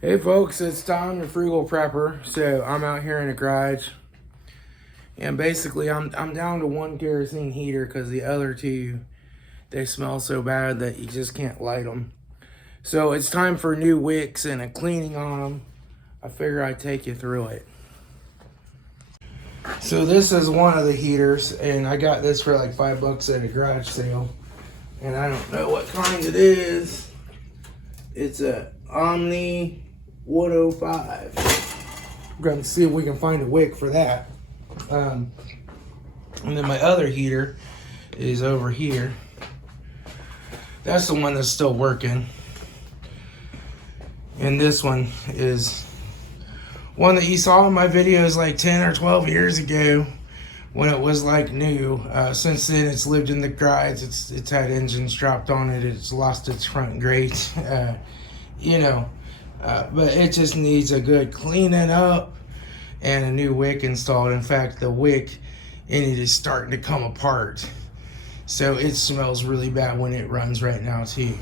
Hey folks, it's Don, the Frugal Prepper. So I'm out here in the garage, and basically I'm down to one kerosene heater because the other two, they smell so bad that you just can't light them. So it's time for new wicks and a cleaning on them. I figure I'd take you through it. So this is one of the heaters, and I got this for like $5 at a garage sale, and I don't know what kind it is. It's a Omni 105. We're going to see if we can find a wick for that. And then my other heater is over here. That's the one that's still working. And this one is one that you saw in my videos like 10 or 12 years ago when it was like new. Since then it's lived in the garage. It's had engines dropped on it. It's lost its front grate. But it just needs a good cleaning up and a new wick installed. In fact, the wick in it is starting to come apart. So it smells really bad when it runs right now too.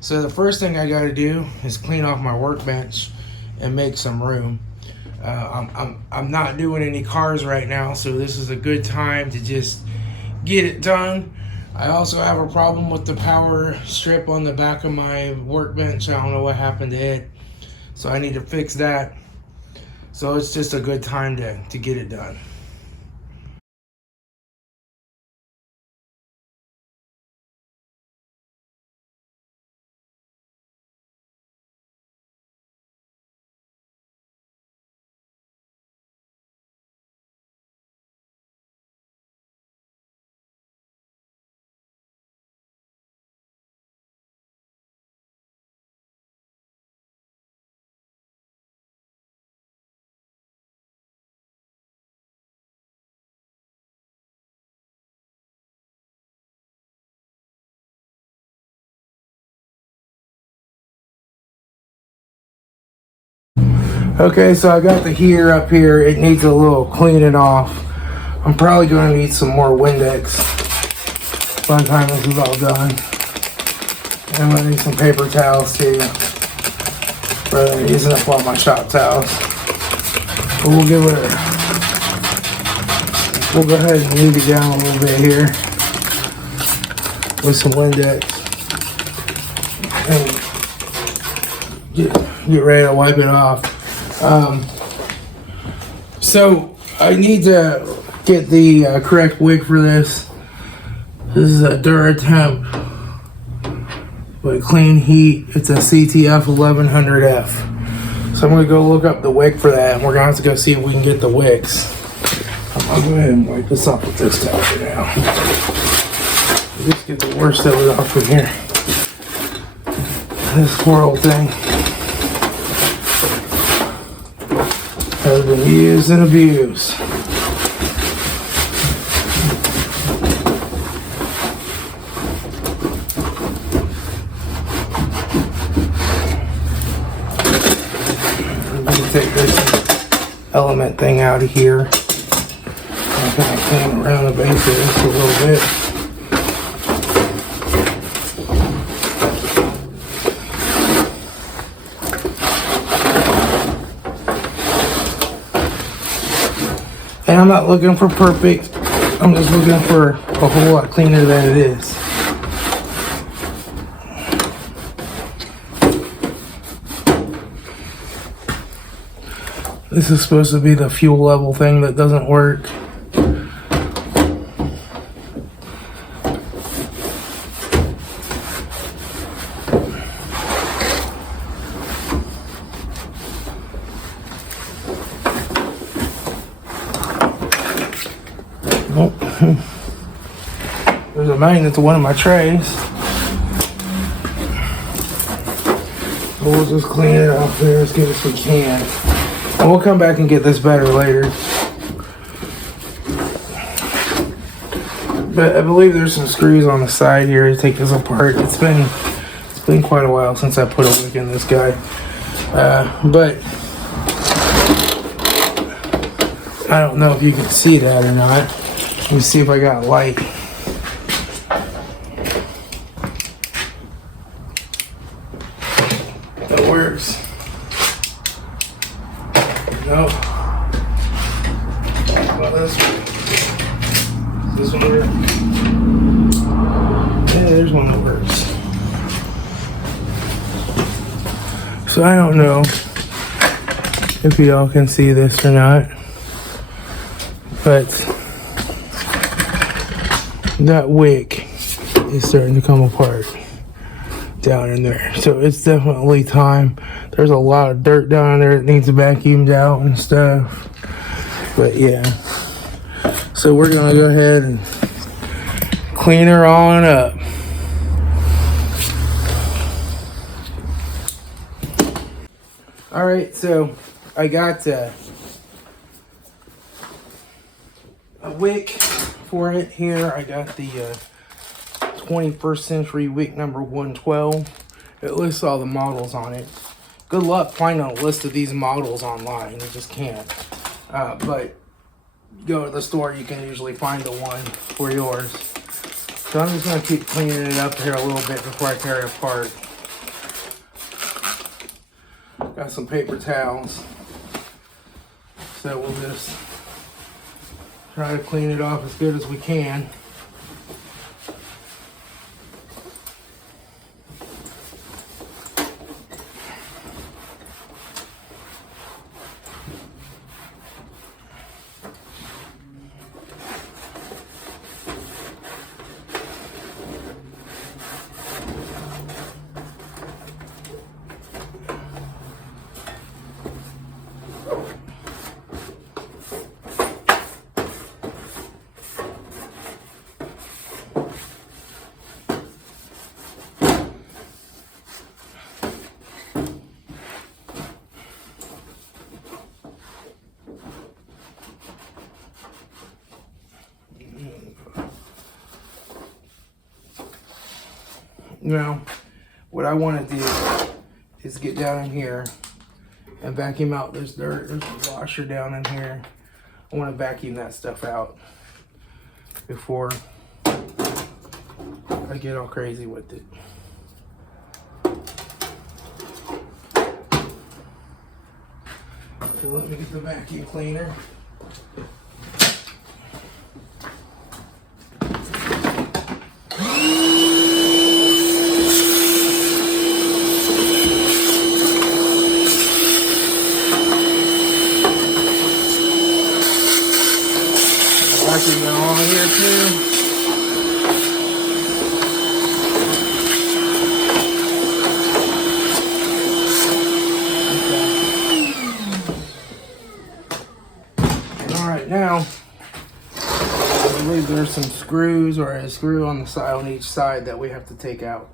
So the first thing I gotta do is clean off my workbench and make some room. I'm not doing any cars right now, so this is a good time to just get it done. I also have a problem with the power strip on the back of my workbench. I don't know what happened to it, so I need to fix that. So it's just a good time to get it done. Okay, so I got the heater up here. It needs a little cleaning off. I'm probably going to need some more Windex by the time this is all done. And I'm going to need some paper towels too, rather than using up all my shop towels. But we'll go ahead and knead it down a little bit here with some Windex. And get ready to wipe it off. So I need to get the correct wick for this. This is a Duratemp with clean heat. It's a CT1100F. So I'm gonna go look up the wick for that, and we're gonna have to go see if we can get the wicks. I'll go ahead and wipe this off with this towel for now. Just get the worst of it off from here. This poor old thing has been used and abused. I'm going to take this element thing out of here. I'm going to clean around the base of this a little bit. And I'm not looking for perfect. I'm just looking for a whole lot cleaner than it is. This is supposed to be the fuel level thing that doesn't work. Nope. There's a magnet to one of my trays. So we'll just clean it up here as good as we can. And we'll come back and get this better later. But I believe there's some screws on the side here to take this apart. It's been quite a while since I put a wick in this guy. But I don't know if you can see that or not. Let me see if I got light. That works. No. Well, this one. This one work? Yeah, there's one that works. So I don't know if y'all can see this or not, but that wick is starting to come apart down in there. So it's definitely time. There's a lot of dirt down there that needs vacuumed out and stuff. But yeah. So we're gonna go ahead and clean her on up. All right, so I got a wick for it here. I got the 21st Century Wick number 112. It lists all the models on it. Good luck finding a list of these models online. You just can't. But go to the store, you can usually find the one for yours. So I'm just going to keep cleaning it up here a little bit before I tear it apart. Got some paper towels. So we'll just try to clean it off as good as we can. Now, what I want to do is get down in here and vacuum out this dirt. There's a washer down in here. I want to vacuum that stuff out before I get all crazy with it. So let me get the vacuum cleaner. Vacuum on here too. Okay. All right, now I believe there's some screws or a screw on the side on each side that we have to take out.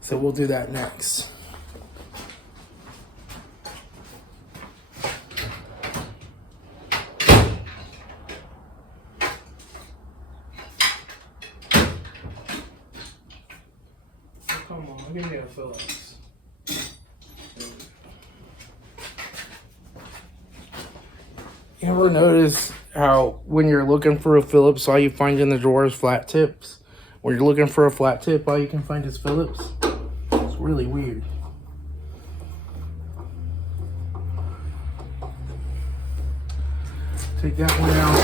So we'll do that next. Come on, give me a Phillips. You ever notice how when you're looking for a Phillips, all you find in the drawer is flat tips? When you're looking for a flat tip, all you can find is Phillips? It's really weird. Take that one out.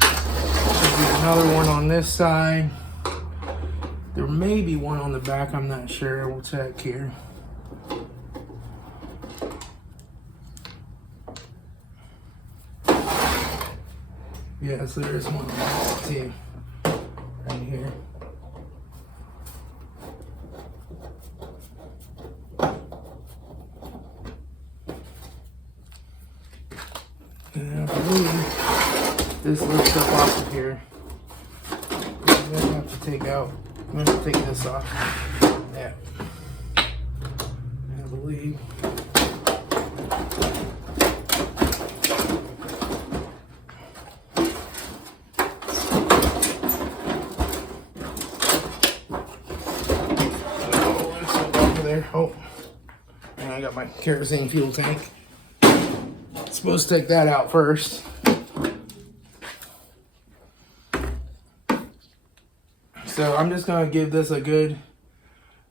There's another one on this side. There may be one on the back, I'm not sure. We'll check here. Yeah, so there's one on the back too. Right here. And I believe this lifts up off of here. I'm gonna have to take out. I'm going to take this off. Yeah. I believe. Oh, there's something over there. Oh. And I got my kerosene fuel tank. Supposed to take that out first. So I'm just going to give this a good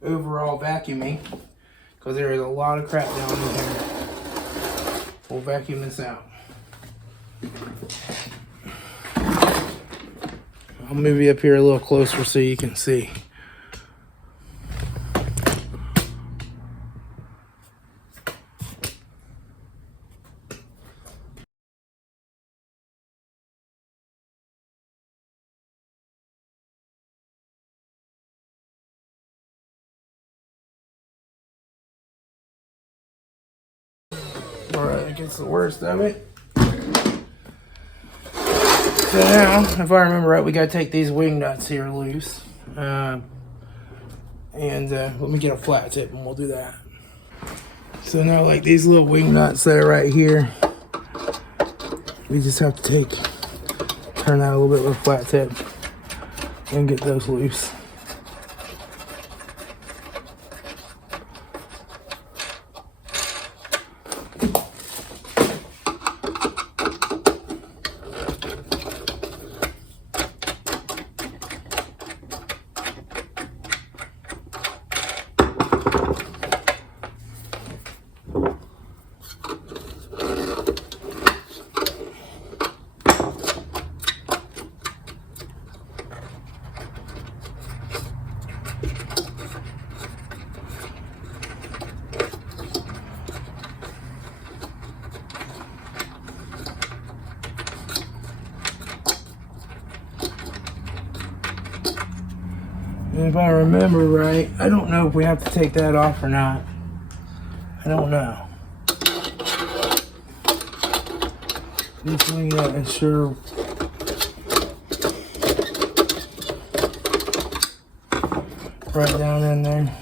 overall vacuuming because there is a lot of crap down in here. We'll vacuum this out. I'll move you up here a little closer so you can see. Alright, that gets the worst of it. So now, if I remember right, we got to take these wing nuts here loose. Let me get a flat tip and we'll do that. So now, like these little wing nuts that are right here, we just have to turn that a little bit with a flat tip and get those loose. And if I remember right, I don't know if we have to take that off or not. I don't know. This wing nut is sure right down in there.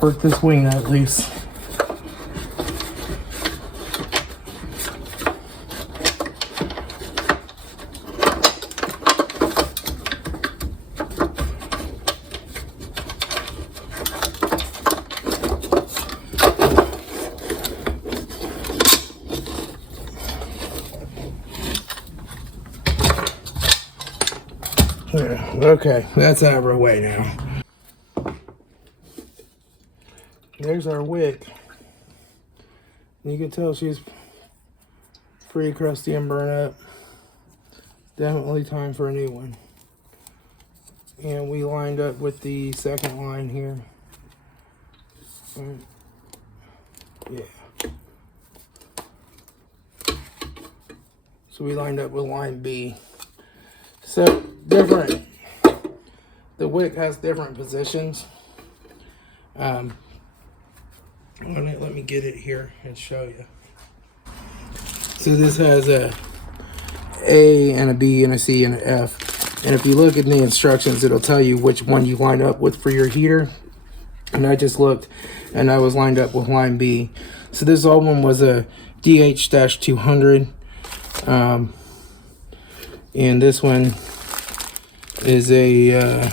Work this wing nut loose. Okay, that's out of our way now. There's our wick. You can tell she's pretty crusty and burnt up. Definitely time for a new one. And we lined up with the second line here. Yeah. So we lined up with line B. So different. The wick has different positions. Let me get it here and show you. So this has a and a B and a C and an F. And if you look at the instructions, it'll tell you which one you line up with for your heater. And I just looked and I was lined up with line B. So this old one was a DH-200. And this one is a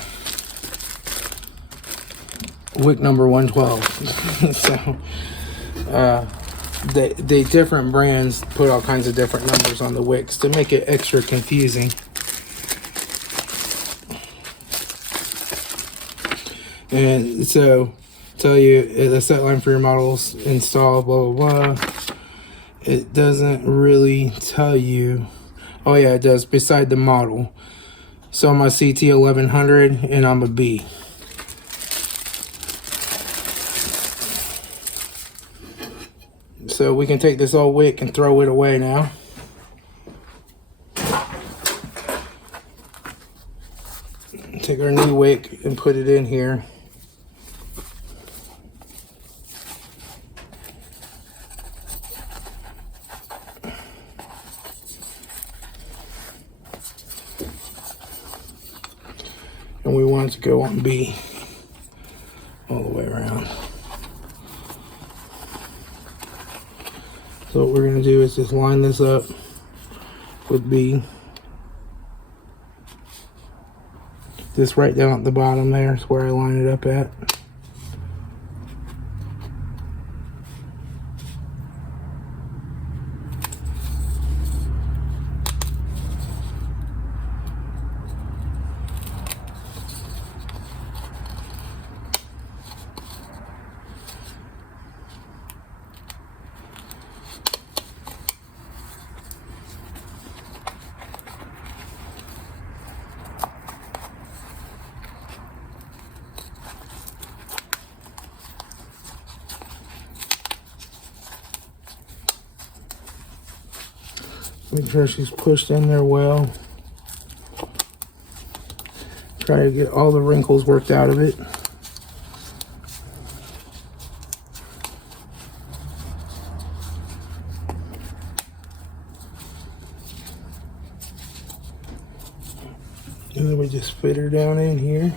Wick number 112. So they different brands put all kinds of different numbers on the wicks to make it extra confusing. And so tell you the set line for your models install blah blah blah. It doesn't really tell you. Oh yeah, it does, beside the model. So I'm a CT1100 and I'm a B. So we can take this old wick and throw it away now. Take our new wick and put it in here. And we want it to go on B all the way around. So what we're going to do is just line this up with B. Just right down at the bottom there is where I line it up at. Make sure she's pushed in there well. Try to get all the wrinkles worked out of it. And then we just fit her down in here.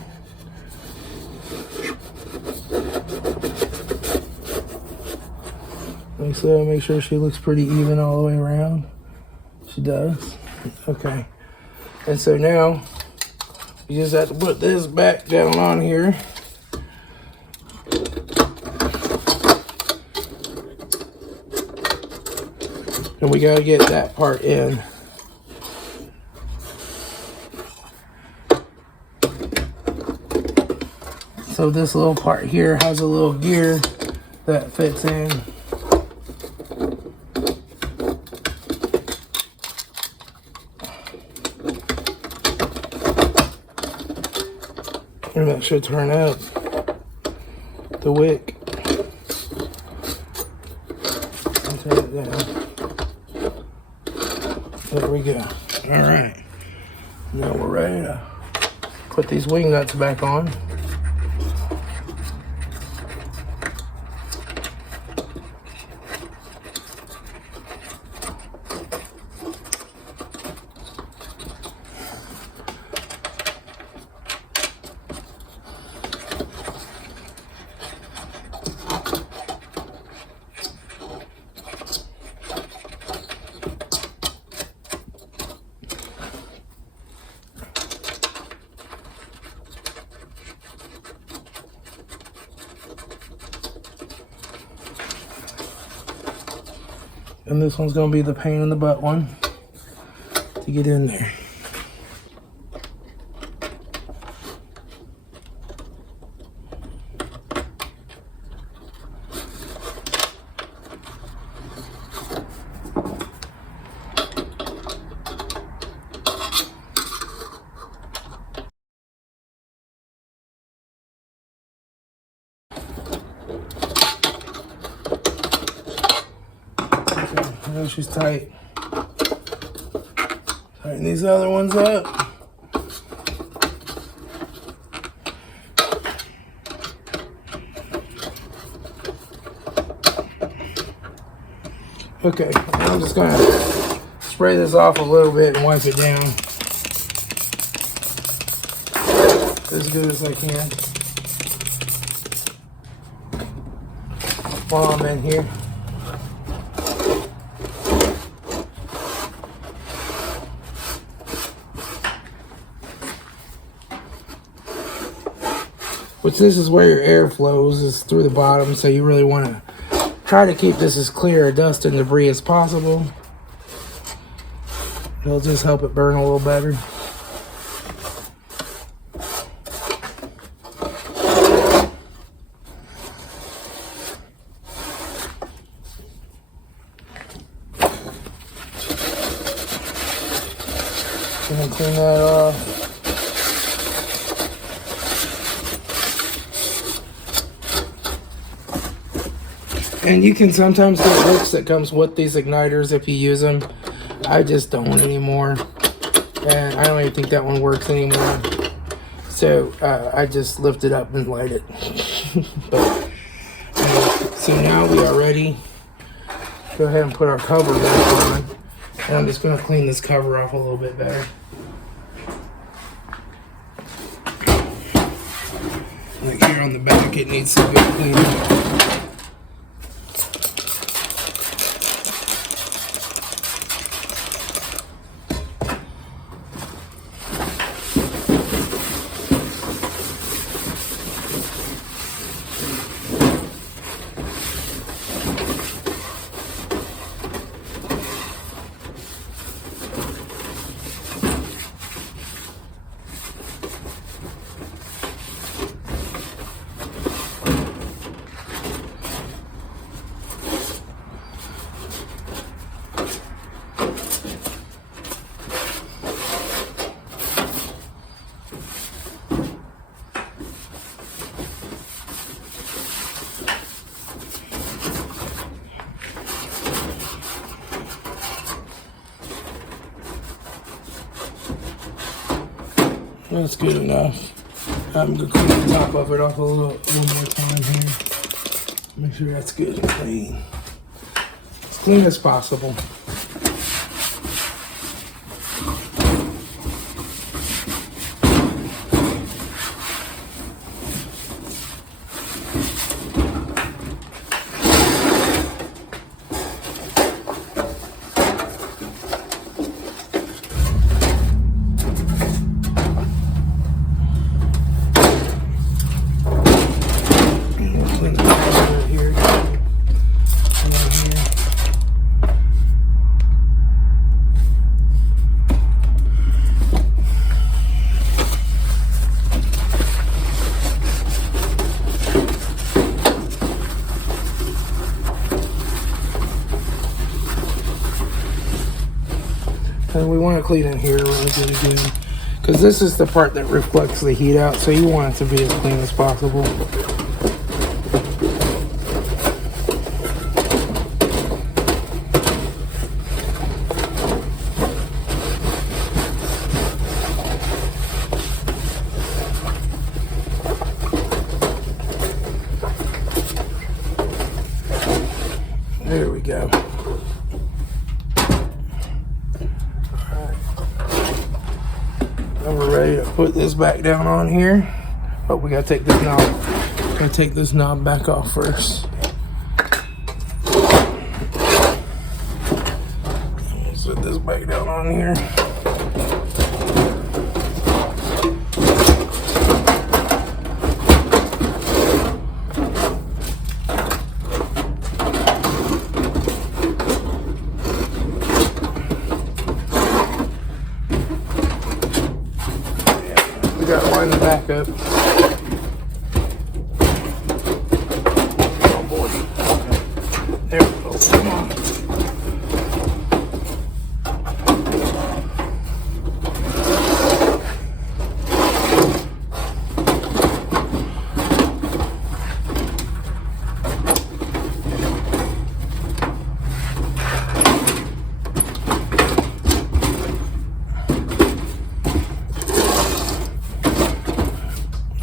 Like so, make sure she looks pretty even all the way around. She does. Okay. And so now you just have to put this back down on here. And we got to get that part in. So this little part here has a little gear that fits in. And that should turn up the wick. And turn it down. There we go. All right. Now we're ready to put these wing nuts back on. And this one's going to be the pain in the butt one to get in there. I know she's tight. Tighten these other ones up. Okay, I'm just gonna spray this off a little bit and wipe it down as good as I can while I'm in here. Which this is where your air flows, is through the bottom, so you really want to try to keep this as clear of dust and debris as possible. It'll just help it burn a little better. Gonna clean that off. And you can sometimes get hooks that comes with these igniters if you use them. I just don't anymore. And I don't even think that one works anymore. So I just lift it up and light it. But, so now we are ready. Go ahead and put our cover back on. And I'm just going to clean this cover off a little bit better. Like here on the back, it needs some good cleaning. That's good enough. I'm gonna clean the top of it off a little more time here. Make sure that's good and clean. As clean as possible. And we want to clean in here really good again, because this is the part that reflects the heat out, so you want it to be as clean as possible. There we go. Now we're ready to put this back down on here. But we gotta take this knob. Gotta take this knob back off first. We'll set this back down on here. We gotta line the back up. Oh boy. There we go. Come on.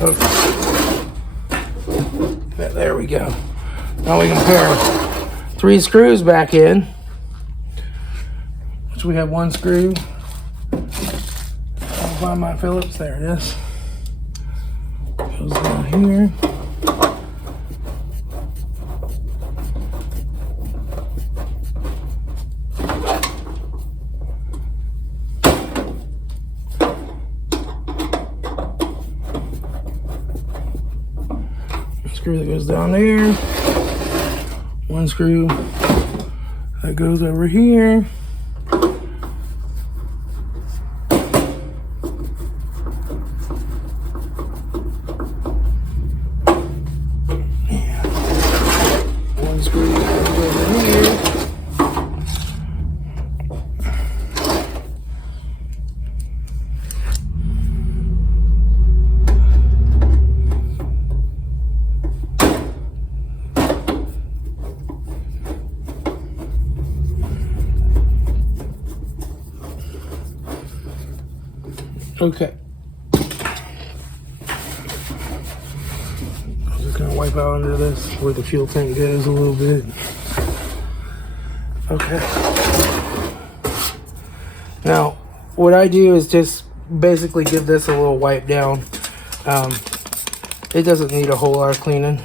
Okay. There we go. Now we can pair 3 screws back in, which we have 1 screw. I'll find my Phillips. There it is. Goes down here. Screw that goes down there. 1 screw that goes over here. Yeah. 1 screw that goes over here. Okay. I'm just gonna wipe out under this where the fuel tank goes a little bit. Okay. Now, what I do is just basically give this a little wipe down. It doesn't need a whole lot of cleaning.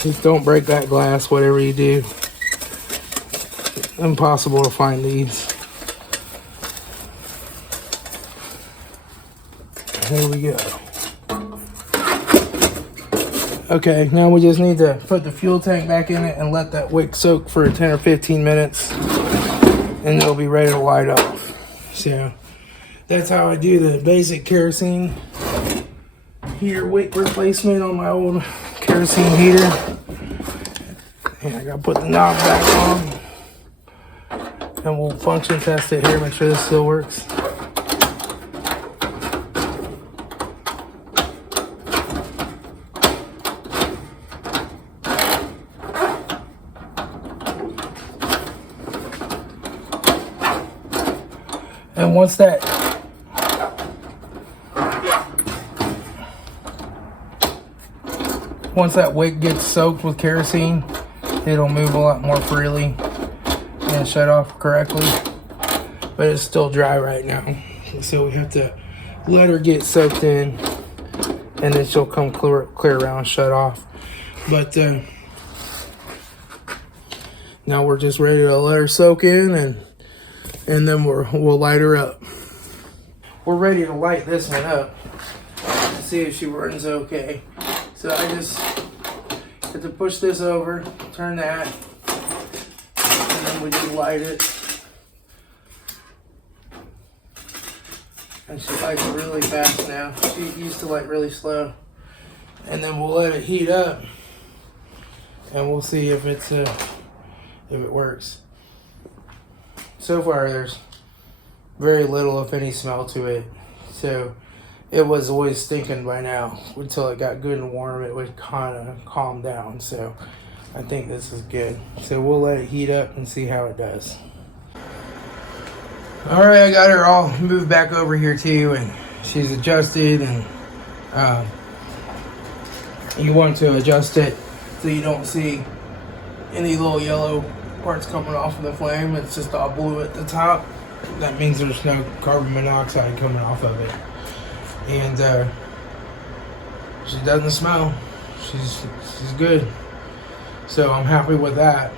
Just don't break that glass, whatever you do. Impossible to find these. Here we go. Okay, now we just need to put the fuel tank back in it and let that wick soak for 10 or 15 minutes. And it'll be ready to light off. So, that's how I do the basic kerosene heater wick replacement on my old kerosene heater. And I gotta put the knob back on. And we'll function test it here, make sure this still works. And once that wick gets soaked with kerosene, it'll move a lot more freely and shut off correctly. But it's still dry right now, so we have to let her get soaked in, and then she'll come clear around, shut off. But now we're just ready to let her soak in, and then we'll light her up. We're ready to light this one up and see if she runs okay. So I just have to push this over, turn that, and then we just light it. And she lights really fast now. She used to light really slow. And then we'll let it heat up, and we'll see if it works. So far, there's very little, if any, smell to it. So it was always stinking by now. Until it got good and warm, it would kind of calm down. So I think this is good. So we'll let it heat up and see how it does. All right, I got her all moved back over here too, and she's adjusted, and you want to adjust it so you don't see any little yellow parts coming off of the flame. It's just all blue at the top. That means there's no carbon monoxide coming off of it. And she doesn't smell. She's good. So I'm happy with that.